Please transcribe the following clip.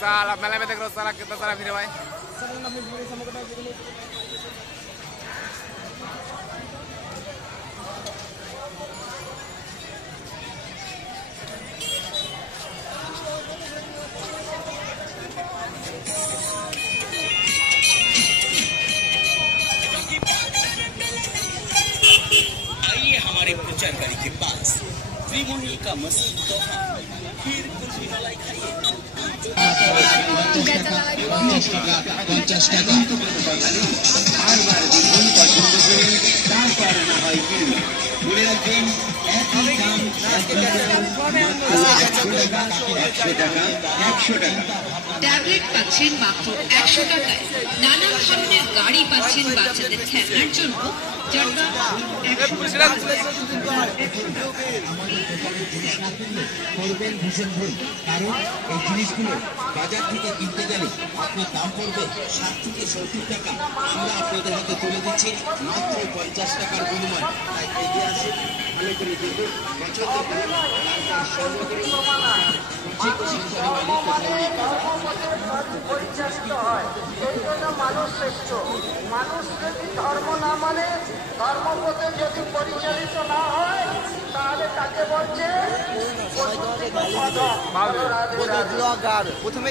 salam, Assalamualaikum salam kita salam ini bay. आइए हमारे प्रचार गाड़ी के पास त्रिमुनी का मसीह तोहफा फिर कुछ भी मलाई खाइए 50 টাকা বারবার দ্বিগুণ পছন্দ করে তারপর না হয় কিনবে মনে রাখবেন একই দাম 100 টাকা 100 টাকা ট্যাবলেট পাচ্ছেন মাত্র 100 টাকায় নানা ধরনের গাড়ি পাচ্ছেন বাচ্চাদের খেলনার জন্য যার দাম 100 টাকা করবেন ভীষণ ভুল কারণ এই জিনিসগুলো বাজার থেকে কিনতে গেলে আপনার দাম পড়বে 60 থেকে 70 টাকা আমরা আপনাদের হাতে তুলে দিচ্ছি মাত্র 50 টাকার বিনিময় তাই এগিয়ে আসুন ভালো করে দেখুন পছন্দ করুন তারপর সংগ্রহ করুন যে কোনো পরিচালিত হয় এই জন্য মানুষ শ্রেষ্ঠ মানুষ যদি ধর্ম না মানে ধর্মপথে যদি পরিচালিত না হয় তাহলে তাকে বলছে প্রথমে